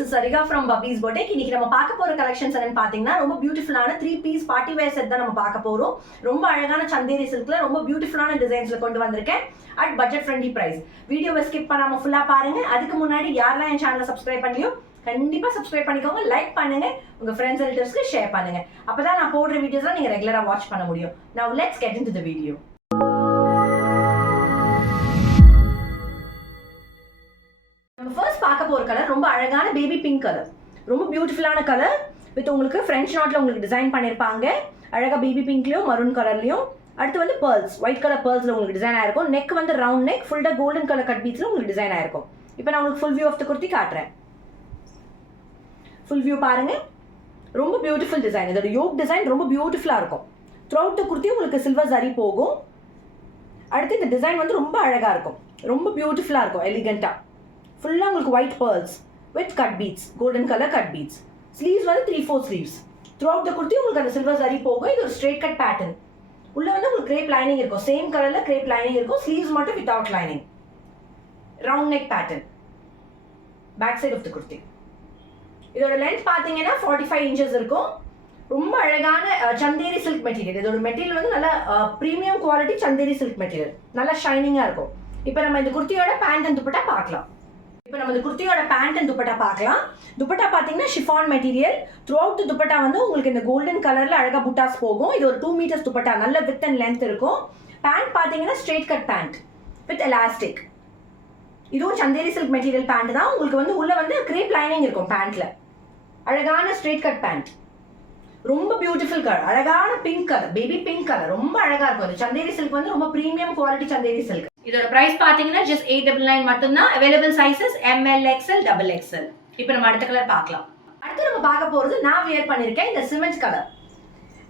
this is Sarika from Bubby's Boutique. இன்னைக்கு நம்ம பார்க்க போற கலெக்ஷன்ஸ் என்னன்னு பாத்தீங்கன்னா ரொம்ப பியூட்டிஃபுல்லான 3 பீஸ் பார்ட்டி வேர் செட் தான் நம்ம பார்க்க போறோம். ரொம்ப அழகான சந்தேரி சில்க்ல ரொம்ப பியூட்டிஃபுல்லான டிசைன்ஸ்ல கொண்டு வந்திருக்கேன் அட் பட்ஜெட் ஃப்ரெண்ட்லி பிரைஸ். வீடியோவை ஸ்கிப் பண்ணாம ஃபுல்லா பாருங்க. அதுக்கு முன்னாடி யாரெல்லாம் என் சேனலை சப்ஸ்கிரைப் பண்ணியோ கண்டிப்பா சப்ஸ்கிரைப் பண்ணிக்கோங்க, லைக் பண்ணுங்க, உங்க ஃப்ரெண்ட்ஸ் அண்ட் ரிலேட்டிவ்ஸ்க்கு ஷேர் பண்ணுங்க. அப்பதான் நான் போடுற வீடியோஸ்லாம் நீங்க ரெகுலரா வாட்ச் பண்ண முடியும். Now let's get into the video. நம்ம ஃபர்ஸ்ட் பார்க்க போற கலர் ரொம்ப அழகான பேபி பிங்க் கலர். ரொம்ப பியூட்டிஃபுல்லான கலர் வித் உங்களுக்கு ஃப்ரெஞ்ச் நாட்ல உங்களுக்கு டிசைன் பண்ணிருப்பாங்க. அழகா பேபி பிங்க்லயும் மரூன் கலர்லயும். அடுத்து வந்து pearls, ஒயிட் கலர் pearlsல உங்களுக்கு டிசைன் ஆயிருக்கும். நெக் வந்து ரவுண்ட் நெக், ஃபுல்லா கோல்டன் கலர் கட் பீட்ஸ்ல உங்களுக்கு டிசைன் ஆயிருக்கும். இப்போ நான் உங்களுக்கு full view of the kurti காட்டுறேன். ஃபுல் வியூ பாருங்க. ரொம்ப பியூட்டிஃபுல் டிசைன். இதோட யோக் டிசைன் ரொம்ப பியூட்டிஃபுல்லா இருக்கும். த்ரூஅவுட் தி குர்த்தி உங்களுக்கு சில்வர் ஜரி போகும். அடுத்து இந்த டிசைன் வந்து ரொம்ப அழகா இருக்கும். ரொம்ப பியூட்டிஃபுல்லா இருக்கும், எலிகண்டா. ஃபுல்லா உங்களுக்கு white pearls with cut beads, golden color cut beads. Sleeves வந்து 3/4 sleeves. Throughout the kurti உங்களுக்கு அந்த சில்வர் ஜரி போகும். இது ஒரு straight cut pattern. உள்ள வந்து உங்களுக்கு crepe lining இருக்கும். சேம் கலர்ல crepe lining இருக்கும். Sleeves மட்டும் without lining. Round neck pattern. Back side of the kurti. இதோட length பாத்தீங்கன்னா 45 inches இருக்கும். ரொம்ப அழகான சந்தேரி சில்க் மெட்டீரியல். இதோட மெட்டீரியல் வந்து நல்ல premium quality Chanderi silk material. நல்ல ஷைனிங்கா இருக்கும். இப்போ நம்ம இந்த குர்த்தியோட பேண்ட் அண்ட் துப்பட்டா பார்க்கலாம். இப்போ நம்ம இந்த குர்த்தியோட பேண்ட் அண்ட் துப்பட்டா பார்க்கலாம். துப்பட்டா பார்த்தீங்கன்னா chiffon material. Through out dupatta வந்து உங்களுக்கு இந்த கோல்டன் கலர்ல அழகா புட்டாஸ் போகும். இது ஒரு 2 meters துப்பட்டா, நல்ல வித் அண்ட் லென்த் இருக்கும். பேண்ட் பார்த்தீங்கன்னா straight cut pant with elastic. இதுவும் சந்தேரி சில்க் மெட்டீரியல் பேண்ட் தான். உங்களுக்கு வந்து உள்ள வந்து கிரேப் லைனிங் இருக்கும் பேண்ட்ல. அழகான ஸ்ட்ரெயிட் கட் பேண்ட். ரொம்ப பியூட்டிஃபுல் கலர், அழகான pink colour, baby pink colour. ரொம்ப அழகா இருக்கும். இந்த சந்தேரி சில்க் வந்து ரொம்ப பிரீமியம் குவாலிட்டி சந்தேரி சில்க். இதோட பிரைஸ் பாத்தீங்கன்னா just 899 மட்டும் தான். Available sizes ML, XL, XXL. இப்போ நம்ம அடுத்த கலர் பார்க்கலாம். அடுத்து நம்ம பார்க்க போறது நான் வியர் பண்ணிருக்கேன் இந்த சிமெண்ட் கலர்.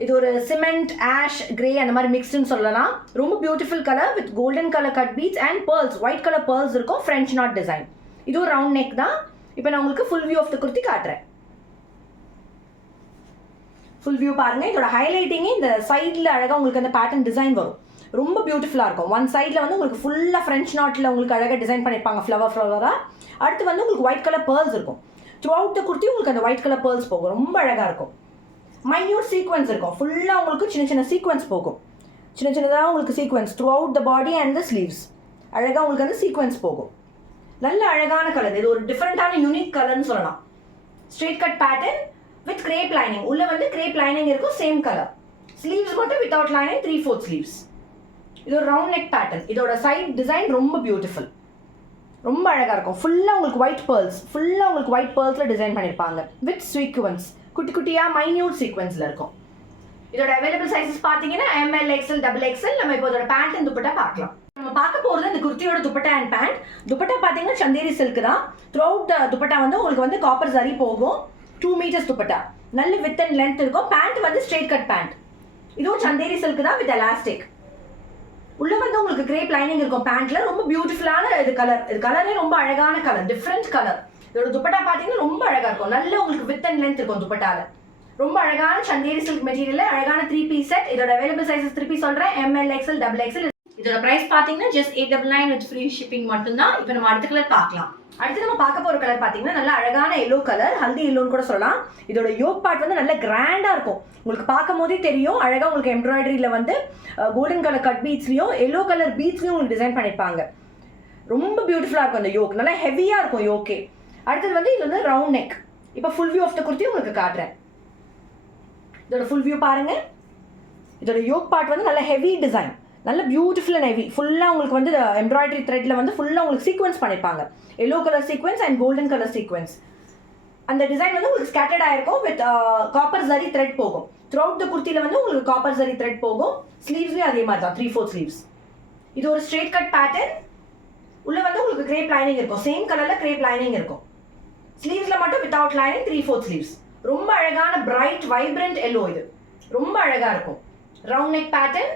இது ஒரு சிமெண்ட் ஆஷ் கிரே அந்த மாதிரி மிக்ஸ்டுன்னு சொல்லலாம். ரொம்ப beautiful colour with golden colour cut beads and pearls, white colour pearls இருக்கும். French knot design. இது ஒரு ரவுண்ட் நெக் தான். இப்போ நான் உங்களுக்கு full view of the kurti காட்டுறேன். ஃபுல் வியூ பாருங்க. இதோட ஹைலைட்டிங்கே இந்த சைடில் அழகாக உங்களுக்கு அந்த பேட்டர்ன் டிசைன் வரும். ரொம்ப பியூட்டிஃபுல்லாக இருக்கும். ஒன் சைடில் வந்து உங்களுக்கு ஃபுல்லாக ஃப்ரெஞ்ச் நாட்டில் உங்களுக்கு அழகாக டிசைன் பண்ணியிருப்பாங்க ஃப்ளவராக. அடுத்து வந்து உங்களுக்கு ஒயிட் கலர் pearls இருக்கும். த்ரூ அவுட் த குர்த்தி உங்களுக்கு அந்த ஒயிட் கலர் pearls போகும். ரொம்ப அழகாக இருக்கும். மைன்யூட் சீக்வன்ஸ் இருக்கும். ஃபுல்லாக உங்களுக்கு சின்ன சின்ன சீக்வன்ஸ் போகும். சின்ன சின்னதாக உங்களுக்கு sequence through out the body and the sleeves. அழகாக உங்களுக்கு அந்த சீக்வன்ஸ் போகும். நல்ல அழகான கலர். இது ஒரு டிஃப்ரெண்டான யூனிக் கலர்னு சொல்லலாம். Straight cut pattern with grape lining. உள்ள வந்து கிரேப் லைனிங் இருக்கும். Same colour. ஸ்லீவ்ஸ் மட்டும் வித்வுட் லைனிங் 3/4 ஸ்லீவ்ஸ். இது ஒரு ரவுண்ட் நெக் பேட்டர்ன். இதோட சைட் டிசைன் ரொம்ப பியூட்டிஃபுல். ரொம்ப அழகா இருக்கும். ஃபுல்லா உங்களுக்கு ஒயிட் pearls, ஃபுல்லா உங்களுக்கு ஒயிட் pearlsல டிசைன் பண்ணிருப்பாங்க வித் சீக்வன்ஸ். குட்டி குட்டியா மைன்யூட் சீக்வன்ஸ்ல இருக்கும். இதோட அவைலபிள் சைஸஸ் பாத்தீங்கன்னா ML, XL, XXL. நம்ம இப்போ இதோட பேண்ட் அண்ட் துப்பட்டா பார்க்கலாம். நம்ம பார்க்க போறது இந்த குர்த்தியோட துப்பட்டா அண்ட் பேண்ட். துப்பட்டா பாத்தீங்கன்னா சந்தேரி சில்க் தான். த்ரூ அவுட் துப்பட்டா வந்து உங்களுக்கு வந்து காப்பர் ஜரி போகும். 2 meters துப்பட்டா, நல்ல வித் அண்ட் லென்த் இருக்கும். பேண்ட் வந்து ஸ்ட்ரெயிட் கட் பேண்ட். இதுவும் சந்தேரி சில்க் தான் வித் எலாஸ்டிக். உள்ள வந்து உங்களுக்கு கிரேப் லைனிங் இருக்கும் பேண்ட்ல. ரொம்ப பியூட்டிஃபுல்லான இது கலர். இது கலரே ரொம்ப அழகான கலர், டிஃப்ரெண்ட் கலர். இதோட துப்பட்டா பாத்தீங்கன்னா ரொம்ப அழகா இருக்கும். நல்ல உங்களுக்கு வித் அண்ட் லென்த் இருக்கும் துப்பட்டால. ரொம்ப அழகான சந்தேரி சில்க் மெட்டீரியல், அழகான 3 piece செட். இதோட அவைலபிள் சைஸஸ் திருப்பி சொல்றேன். ML, XL, XXL. இதோட பிரைஸ் பாத்தீங்கன்னா just 899 with free shipping மட்டும் தான். இப்போ நம்ம அடுத்த கலர் பார்க்கலாம். அடுத்து நம்ம பார்க்க போற கலர் பாத்தீங்கன்னா நல்ல அழகான எல்லோ கலர், ஹல்தி எல்லோன்னு கூட சொல்லலாம். இதோட யோக் பார்ட் வந்து நல்ல கிராண்டா இருக்கும். உங்களுக்கு பார்க்கும் போதே தெரியும். அழகா உங்களுக்கு எம்ப்ராய்டரியில வந்து கோல்டன் கலர் கட் பீட்ஸ்லயும் எல்லோ கலர் பீட்ஸ்லயும் உங்களுக்கு டிசைன் பண்ணிருப்பாங்க. ரொம்ப பியூட்டிஃபுல்லா இருக்கும் அந்த யோக். நல்லா ஹெவியா இருக்கும் யோக்கே. அடுத்தது வந்து இது வந்து ரவுண்ட் நெக். இப்போ full view of the kurti உங்களுக்கு காட்டுறேன். இதோட ஃபுல் வியூ பாருங்க. இதோட யோக் பார்ட் வந்து நல்ல ஹெவி டிசைன், நல்ல பியூட்டிஃபுல் அண்ட் ஹெவி. ஃபுல்லாக உங்களுக்கு வந்து எம்ப்ராய்டரி த்ரெட்ல வந்து ஃபுல்லாக உங்களுக்கு சீக்வன்ஸ் பண்ணியிருப்பாங்க. Yellow colour sequence and golden colour sequence. அந்த டிசைன் வந்து உங்களுக்கு ஸ்கேட்டர்ட் ஆயிருக்கும் வித் காப்பர் ஜரி த்ரெட் போகும். த்ரூ அவுட் த குர்த்தியில் வந்து உங்களுக்கு காப்பர் ஜரி த்ரெட் போகும். ஸ்லீவ்ஸ்லேயும் அதே மாதிரி தான் 3/4 ஸ்லீவ்ஸ். இது ஒரு ஸ்ட்ரெயிட் கட் பேட்டர்ன். உள்ள வந்து உங்களுக்கு கிரேப் லைனிங் இருக்கும். சேம் கலர்ல கிரேப் லைனிங் இருக்கும். ஸ்லீவ்ஸ்ல மட்டும் வித்வுட் லைனிங் 3/4 ஸ்லீவ்ஸ். ரொம்ப அழகான பிரைட் வைப்ரண்ட் எல்லோ. இது ரொம்ப அழகா இருக்கும். Round neck pattern,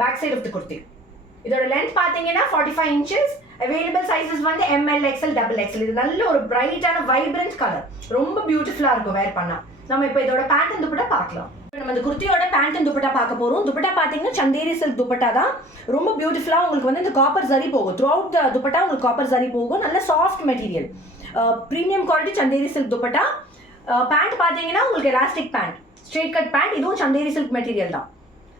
back side of the kurti. இதோட லென்த் பாத்தீங்கன்னா 45 inches. அவைலபிள் சைஸஸ் வந்து ML, XL, XXL. இது நல்ல ஒரு பிரைட்டான வைப்ரண்ட் கலர். ரொம்ப பியூட்டிஃபுல்லா இருக்கும் வேர் பண்ணா. நம்ம இப்போ இதோட பேண்ட் அண்ட் துப்பட்டா பார்க்கலாம். நம்ம இந்த குர்த்தியோட பேண்ட் அண்ட் துப்பட்டா பார்க்க போறோம். துப்பட்டா பாத்தீங்கன்னா சந்தேரி சில்க் துப்பட்டா தான். ரொம்ப பியூட்டிஃபுல்லா உங்களுக்கு வந்து இந்த காப்பர் ஜரி போகும். த்ரூ அவுட் துப்பட்டா உங்களுக்கு காப்பர் ஜரி போகும். நல்ல soft material. Premium quality Chanderi silk dupatta. Pant பார்த்தீங்கன்னா உங்களுக்கு elastic pant, straight cut pant. இதுவும் சந்தேரி சில்க் மெட்டீரியல் தான்.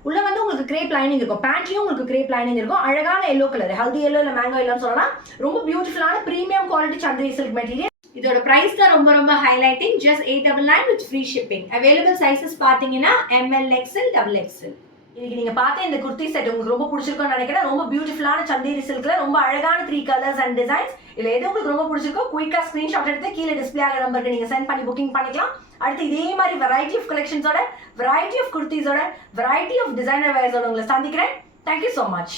உள்ள வந்து உங்களுக்கு கிரேப் லைனிங் இருக்கும், பேண்ட்லயும் உங்களுக்கு கிரேப் லைனிங் இருக்கும். அழகான எல்லோ கலர், ஹல்தி எல்லோ இல்லை மேங்கோ எல்லோன்னு சொல்லலாம். ரொம்ப பியூட்டிஃபுல்லான premium quality Chanderi silk material. இதோட பிரைஸ் தான் ரொம்ப ரொம்ப highlighting. Just 899 with free shipping. Available sizes பார்த்தீங்கன்னா ML, XL, XXL. இன்னைக்கு நீங்க பார்த்த இந்த குர்த்தி செட் உங்களுக்கு ரொம்ப பிடிச்சிருக்கும்னு நினைக்கிறேன். ரொம்ப பியூட்டிஃபுல்லான சந்தேரி சில்க்ல ரொம்ப அழகான 3 கலர்ஸ் அண்ட் டிசைன்ஸ். இல்ல எது உங்களுக்கு ரொம்ப பிடிச்சிருக்கோ குயிக்கா ஸ்கிரீன்ஷாட் எடுத்து கீழே டிஸ்பிளே ஆகிற நம்பருக்கு நீங்க சென்ட் பண்ணி புக்கிங் பண்ணிக்கலாம். அடுத்து இதே மாதிரி வெரைட்டி ஆஃப் கலெக்ஷன்ஸோட, வெரைட்டி ஆஃப் குர்த்திஸோட, வெரைட்டி ஆஃப் டிசைனர் வேர்ஸோட உங்களை சந்திக்கிறேன். Thank you so much.